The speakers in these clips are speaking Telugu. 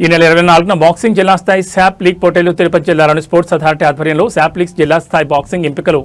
ఈ నెల 24న బాక్సింగ్ జిల్లా స్థాయి శాప్ లీగ్ పోటీలు తిరుపతి జిల్లాలోని స్పోర్ట్స్ అథారిటీ ఆధ్వర్యంలో శాప్ లీగ్ జిల్లా స్థాయి బాక్సింగ్ ఎంపికలు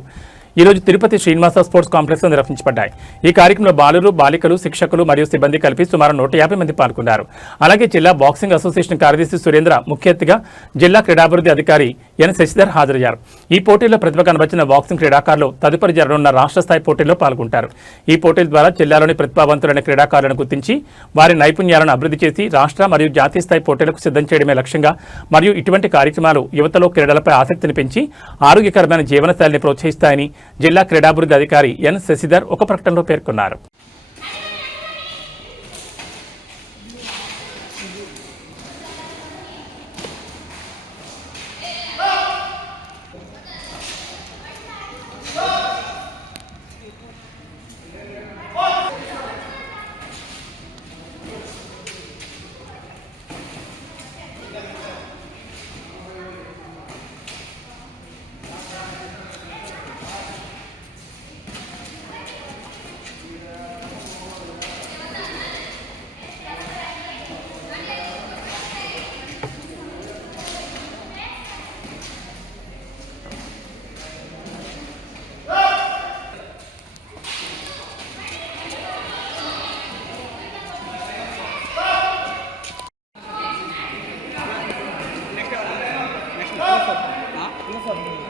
ఈ రోజు తిరుపతి శ్రీనివాస స్పోర్ట్స్ కాంప్లెక్స్ లో నిర్వహించబడ్డాయి. ఈ కార్యక్రమంలో బాలురు, బాలికలు, శిక్షకులు మరియు సిబ్బంది కలిపి సుమారు 150 మంది పాల్గొన్నారు. అలాగే జిల్లా బాక్సింగ్ అసోసియేషన్ కార్యదర్శి సురేంద్ర, ముఖ్య అతిథిగా జిల్లా క్రీడాభివృద్ధి అధికారి ఎన్ శశిధర్ హాజరయ్యారు. ఈ పోటీల్లో ప్రతిభ కనబర్చిన బాక్సింగ్ క్రీడాకారులు తదుపరి జరగనున్న రాష్ట్ర స్థాయి పోటీల్లో పాల్గొంటారు. ఈ పోటీల ద్వారా జిల్లాలోని ప్రతిభావంతులైన క్రీడాకారులను గుర్తించి వారి నైపుణ్యాలను అభివృద్ధి చేసి రాష్ట్ర మరియు జాతీయ స్థాయి పోటీలకు సిద్ధం చేయడమే లక్ష్యంగా మరియు ఇటువంటి కార్యక్రమాలు యువతలో క్రీడలపై ఆసక్తిని పెంచి ఆరోగ్యకరమైన జీవనశైలిని ప్రోత్సహిస్తాయని జిల్లా క్రీడాభివృద్ధి అధికారి ఎన్ శశిధర్ ఒక ప్రకటనలో పేర్కొన్నారు. Next,